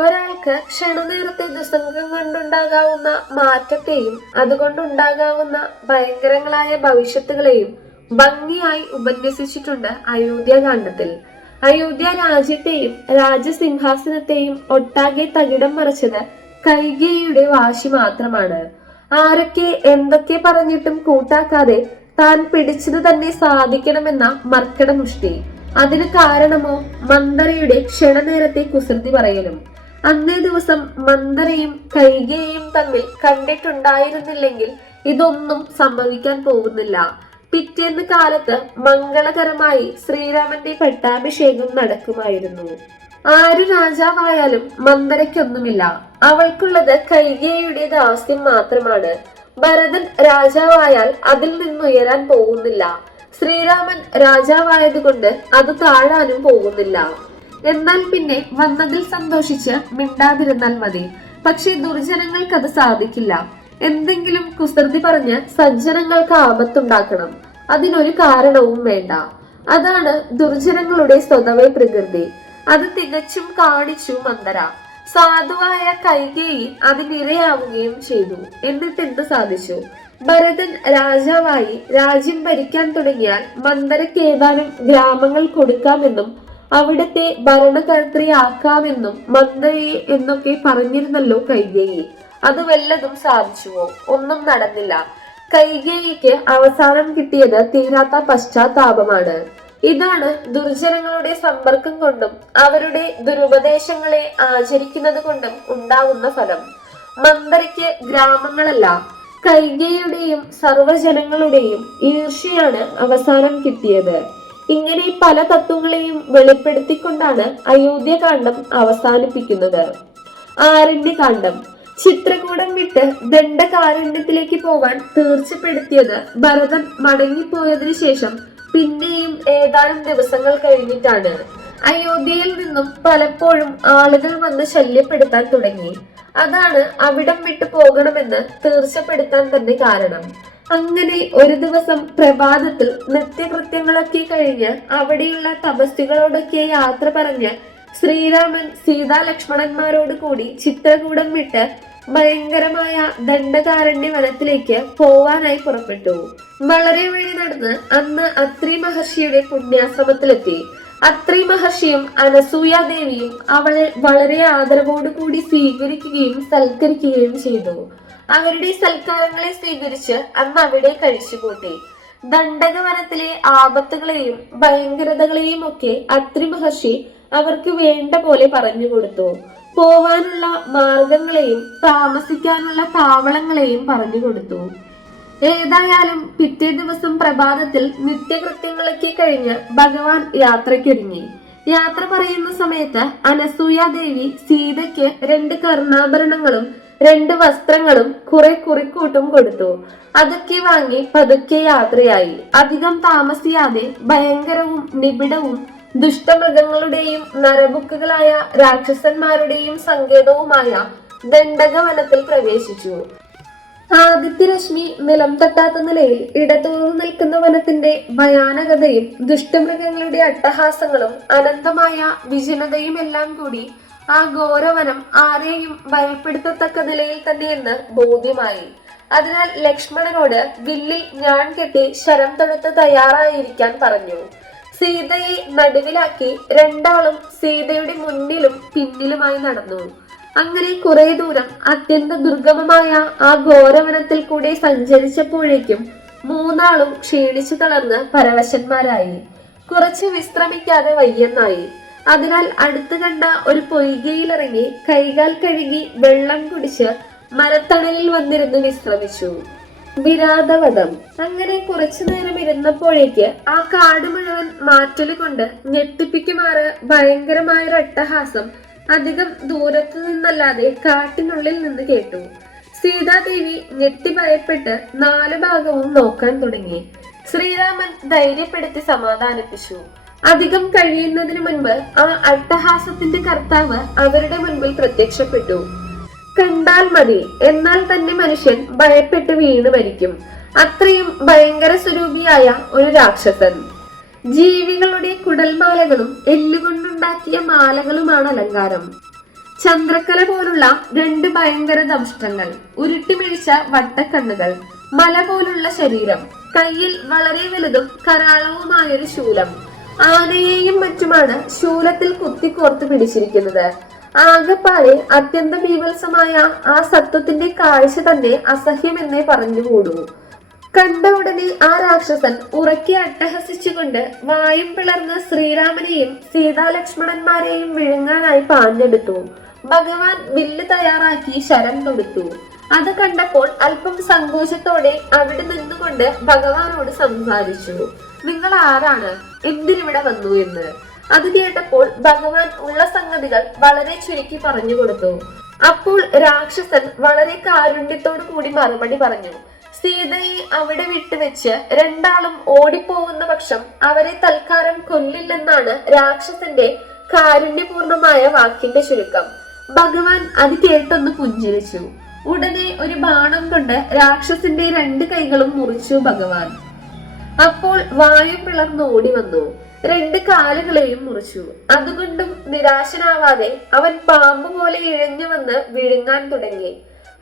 ഒരാൾക്ക് ക്ഷണനേരത്തെ ദുസ്സംഗം കൊണ്ടുണ്ടാകാവുന്ന മാറ്റത്തെയും അതുകൊണ്ടുണ്ടാകാവുന്ന ഭയങ്കരങ്ങളായ ഭവിഷ്യത്തുകളെയും ഭംഗിയായി ഉപന്യസിച്ചിട്ടുണ്ട് അയോധ്യാകാന്ഡത്തിൽ. അയോധ്യ രാജ്യത്തെയും രാജസിംഹാസനത്തെയും ഒട്ടാകെ തകിടം മറിച്ചത് കൈകേയിയുടെ വാശി മാത്രമാണ്. ആരൊക്കെ എന്തൊക്കെ പറഞ്ഞിട്ടും കൂട്ടാക്കാതെ താൻ പിടിച്ചത് തന്നെ സാധിക്കണമെന്ന മർക്കടമുഷ്ടി. അതിന് കാരണമോ മന്ദരയുടെ ക്ഷണനേരത്തെ കുസൃതി പറയലും. അന്നേ ദിവസം മന്ദരയും കൈകേയിയും തമ്മിൽ കണ്ടിട്ടുണ്ടായിരുന്നില്ലെങ്കിൽ ഇതൊന്നും സംഭവിക്കാൻ പോകുന്നില്ല. പിറ്റേന്ന് കാലത്ത് മംഗളകരമായി ശ്രീരാമന്റെ പട്ടാഭിഷേകം നടക്കുമായിരുന്നു. ആര് രാജാവായാലും മന്ദരയ്ക്കൊന്നുമില്ല. അവൾക്കുള്ളത് കൈകേയിയുടെ ദാസ്യം മാത്രമാണ്. ഭരതൻ രാജാവായാൽ അതിൽ നിന്നുയരാൻ പോകുന്നില്ല. ശ്രീരാമൻ രാജാവായതുകൊണ്ട് അത് താഴാനും പോകുന്നില്ല. എന്നാൽ പിന്നെ വന്നതിൽ സന്തോഷിച്ച് മിണ്ടാതിരുന്നാൽ മതി. പക്ഷെ ദുർജനങ്ങൾക്ക് അത് സാധിക്കില്ല. എന്തെങ്കിലും കുസൃതി പറഞ്ഞ് സജ്ജനങ്ങൾക്ക് ആപത്തുണ്ടാക്കണം. അതിനൊരു കാരണവും വേണ്ട. അതാണ് ദുർജനങ്ങളുടെ സ്വതവേ പ്രകൃതി. അത് തികച്ചും കാണിച്ചു മന്ദര. സാധുവായ കൈകേയി അതിനിരയാവുകയും ചെയ്തു. എന്നിട്ട് എന്ത് സാധിച്ചു? ഭരതൻ രാജാവായി രാജ്യം ഭരിക്കാൻ തുടങ്ങിയാൽ മന്ദരയ്ക്ക് ഏതാനും ഗ്രാമങ്ങൾ കൊടുക്കാമെന്നും അവിടത്തെ ഭരണകർത്തൃയാക്കാമെന്നും മന്ദരയെ എന്നൊക്കെ പറഞ്ഞിരുന്നല്ലോ കൈകേയി. അത് വല്ലതും സാധിച്ചുവോ? ഒന്നും നടന്നില്ല. കൈകേയിക്ക് അവസാനം കിട്ടിയത് തീരാത്ത പശ്ചാത്താപമാണ്. ഇതാണ് ദുർജനങ്ങളുടെ സമ്പർക്കം കൊണ്ടും അവരുടെ ദുരുപദേശങ്ങളെ ആചരിക്കുന്നത് കൊണ്ടും ഉണ്ടാവുന്ന ഫലം. മന്ദരയ്ക്ക് ഗ്രാമങ്ങളല്ല, കൈകേയിയുടെയും സർവ്വജനങ്ങളുടെയും ഈർഷ്യയാണ് അവസാനം കിട്ടിയത്. ഇങ്ങനെ പല തത്വങ്ങളെയും വെളിപ്പെടുത്തിക്കൊണ്ടാണ് അയോധ്യകാന്ഡം അവസാനിപ്പിക്കുന്നത്. ആരണ്യകാന്ഡം. ചിത്രകൂടം വിട്ട് ദണ്ഡകാരണ്യത്തിലേക്ക് പോവാൻ തീർച്ചപ്പെടുത്തിയത് ഭരതൻ മടങ്ങിപ്പോയതിനു ശേഷം പിന്നെയും ഏതാനും ദിവസങ്ങൾ കഴിഞ്ഞിട്ടാണ്. അയോധ്യയിൽ നിന്നും പലപ്പോഴും ആളുകൾ വന്ന് ശല്യപ്പെടുത്താൻ തുടങ്ങി. അതാണ് അവിടം വിട്ടു പോകണമെന്ന് തീർച്ചപ്പെടുത്താൻ തന്നെ കാരണം. അങ്ങനെ ഒരു ദിവസം പ്രഭാതത്തിൽ നിത്യകൃത്യങ്ങളൊക്കെ കഴിഞ്ഞ് അവിടെയുള്ള തപസ്വികളോടൊക്കെ യാത്ര പറഞ്ഞ് ശ്രീരാമൻ സീതാലക്ഷ്മണന്മാരോട് കൂടി ചിത്രകൂടം വിട്ട് ഭയങ്കരമായ ദണ്ഡകാരണ്യ വനത്തിലേക്ക് പോവാനായി പുറപ്പെട്ടു. വളരെ വഴി നടന്ന് അന്ന് അത്രി മഹർഷിയുടെ പുണ്യാശ്രമത്തിലെത്തി. അത്രി മഹർഷിയും അനസൂയാദേവിയും അവളെ വളരെ ആദരവോടുകൂടി സ്വീകരിക്കുകയും സൽക്കരിക്കുകയും ചെയ്തു. അവരുടെ സൽക്കാരങ്ങളെ സ്വീകരിച്ച് അന്ന് അവിടെ കഴിച്ചുകൂട്ടി. ദണ്ഡകവനത്തിലെ ആപത്തുകളെയും ഭയങ്കരതകളെയും ഒക്കെ അത്രി മഹർഷി അവർക്ക് വേണ്ട പോലെ പറഞ്ഞു കൊടുത്തു. പോവാനുള്ള മാർഗങ്ങളെയും താമസിക്കാനുള്ള താവളങ്ങളെയും പറഞ്ഞു കൊടുത്തു. ഏതായാലും പിറ്റേ ദിവസം പ്രഭാതത്തിൽ നിത്യകൃത്യങ്ങളൊക്കെ കഴിഞ്ഞ് ഭഗവാൻ യാത്രയ്ക്കൊരുങ്ങി. യാത്ര പറയുന്ന സമയത്ത് അനസൂയാദേവി സീതയ്ക്ക് 2 കർണാഭരണങ്ങളും 2 വസ്ത്രങ്ങളും കുറെ കുറിക്കൂട്ടും കൊടുത്തു. അതൊക്കെ വാങ്ങി പതുക്കെ യാത്രയായി. അധികം താമസിയാതെ ഭയങ്കരവും നിബിഡവും ദുഷ്ടമൃഗങ്ങളുടെയും നരബുക്കുകളായ രാക്ഷസന്മാരുടെയും സങ്കേതവുമായ ദണ്ഡകവനത്തിൽ പ്രവേശിച്ചു. ആദിത്യരശ്മി നിലം തട്ടാത്ത നിലയിൽ ഇടതൂർന്നു നിൽക്കുന്ന വനത്തിന്റെ ഭയാനകതയും ദുഷ്ടമൃഗങ്ങളുടെ അട്ടഹാസങ്ങളും അനന്തമായ വിജനതയും എല്ലാം കൂടി ആ ഘോരവനം ആരെയും ഭയപ്പെടുത്തത്തക്ക നിലയിൽ തന്നെയെന്ന് ബോധ്യമായി. അതിനാൽ ലക്ഷ്മണനോട് വില്ലിൽ ഞാൻ കെട്ടി ശരം തൊടുത്ത് തയ്യാറായിരിക്കാൻ പറഞ്ഞു. സീതയെ നടുവിലാക്കി രണ്ടാളും സീതയുടെ മുന്നിലും പിന്നിലുമായി നടന്നു. അങ്ങനെ കുറെ ദൂരം അത്യന്ത ദുർഗമമായ ആ ഘോരവനത്തിൽ കൂടെ സഞ്ചരിച്ചപ്പോഴേക്കും 3 ആളും ക്ഷീണിച്ചു തളർന്ന് പരവശന്മാരായി. കുറച്ച് വിശ്രമിക്കാതെ വയ്യെന്നായി. അതിനാൽ അടുത്ത് കണ്ട ഒരു പൊയ്കയിലിറങ്ങി കൈകാൽ കഴുകി വെള്ളം കുടിച്ച് മരത്തണലിൽ വന്നിരുന്ന് വിശ്രമിച്ചു. വിരാതവധം. അങ്ങനെ കുറച്ചു നേരം ഇരുന്നപ്പോഴേക്ക് ആ കാട് മുഴുവൻ മാറ്റല് കൊണ്ട് ഞെട്ടിപ്പിക്കുമാറ് ഭയങ്കരമായൊരു അട്ടഹാസം അധികം ദൂരത്തു നിന്നല്ലാതെ കാട്ടിനുള്ളിൽ നിന്ന് കേട്ടു. സീതാദേവി ഞെട്ടി ഭയപ്പെട്ട് 4 ഭാഗവും നോക്കാൻ തുടങ്ങി. ശ്രീരാമൻ ധൈര്യപ്പെടുത്തി സമാധാനിപ്പിച്ചു. അധികം കഴിയുന്നതിന് മുൻപ് ആ അട്ടഹാസത്തിന്റെ കർത്താവ് അവരുടെ മുൻപിൽ പ്രത്യക്ഷപ്പെട്ടു. കണ്ടാൽ മതി, എന്നാൽ തന്നെ മനുഷ്യൻ ഭയപ്പെട്ട് വീണ് മരിക്കും. അത്രയും ഭയങ്കര സ്വരൂപിയായ ഒരു രാക്ഷസൻ. ജീവികളുടെ കുടൽമാലകളും എല്ലുകൊണ്ടുണ്ടാക്കിയ മാലകളുമാണ് അലങ്കാരം. ചന്ദ്രക്കല പോലുള്ള രണ്ട് ഭയങ്കര ദംഷ്ടങ്ങൾ, ഉരുട്ടിമിഴിച്ച വട്ടക്കണ്ണുകൾ, മല പോലുള്ള ശരീരം, കയ്യിൽ വളരെ വലുതും കരാളവുമായൊരു ശൂലം. ആനയെയും മറ്റുമാണ് ശൂലത്തിൽ കുത്തിക്കോർത്ത് പിടിച്ചിരിക്കുന്നത്. ആകെപ്പാടെ അത്യന്തം ബീഭത്സമായ ആ സത്വത്തിന്റെ കാഴ്ച തന്നെ അസഹ്യമെന്നേ പറഞ്ഞുകൂടൂ. കണ്ട ഉടനെ ആ രാക്ഷസൻ ഉറക്കെ അട്ടഹസിച്ചുകൊണ്ട് വായും പിളർന്ന് ശ്രീരാമനെയും സീതാലക്ഷ്മണന്മാരെയും വിഴുങ്ങാനായി പാഞ്ഞെടുത്തു. ഭഗവാൻ വില്ല് തയ്യാറാക്കി ശരം തൊടുത്തു. അത് കണ്ടപ്പോൾ അല്പം സങ്കോചത്തോടെ അവിടെ നിന്നുകൊണ്ട് ഭഗവാനോട് സംസാരിച്ചു. നിങ്ങൾ ആരാണ്, എന്തിനിവിടെ വന്നു എന്ന്. അത് കേട്ടപ്പോൾ ഭഗവാൻ ഉള്ള സംഗതികൾ വളരെ ചുരുക്കി പറഞ്ഞു കൊടുത്തു. അപ്പോൾ രാക്ഷസൻ വളരെ കാരുണ്യത്തോടു കൂടി മറുപടി പറഞ്ഞു. സീതയെ അവിടെ വിട്ടുവെച്ച് രണ്ടാളും ഓടിപ്പോകുന്ന പക്ഷം അവരെ തൽക്കാലം കൊല്ലില്ലെന്നാണ് രാക്ഷസന്റെ കാരുണ്യപൂർണമായ വാക്കിന്റെ ചുരുക്കം. ഭഗവാൻ അത് കേട്ടൊന്ന് പുഞ്ചിരിച്ചു. ഉടനെ ഒരു ബാണം കൊണ്ട് രാക്ഷസന്റെ രണ്ട് കൈകളും മുറിച്ചു ഭഗവാൻ. അപ്പോൾ വായു പിളർന്ന് ഓടി വന്നു, രണ്ട് കാലുകളെയും മുറിച്ചു. അതുകൊണ്ടും നിരാശനാവാതെ അവൻ പാമ്പ് പോലെ ഇഴഞ്ഞു വന്ന് വിഴുങ്ങാൻ തുടങ്ങി.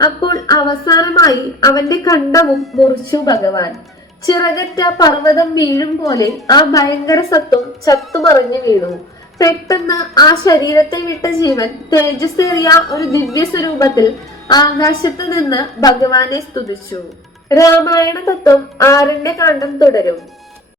അപ്പോൾ അവസാനമായി അവന്റെ കണ്ഠവും മുറിച്ചു ഭഗവാൻ. ചിറകറ്റ പർവ്വതം വീഴും പോലെ ആ ഭയങ്കര സത്വം ചത്തുമറിഞ്ഞു വീണു. പെട്ടെന്ന് ആ ശരീരത്തെ വിട്ട ജീവൻ തേജസ്സേറിയ ഒരു ദിവ്യ സ്വരൂപത്തിൽ ആകാശത്ത് നിന്ന് ഭഗവാനെ സ്തുതിച്ചു. രാമായണ തത്വം ആരണ്യകാന്ഡം തുടരും.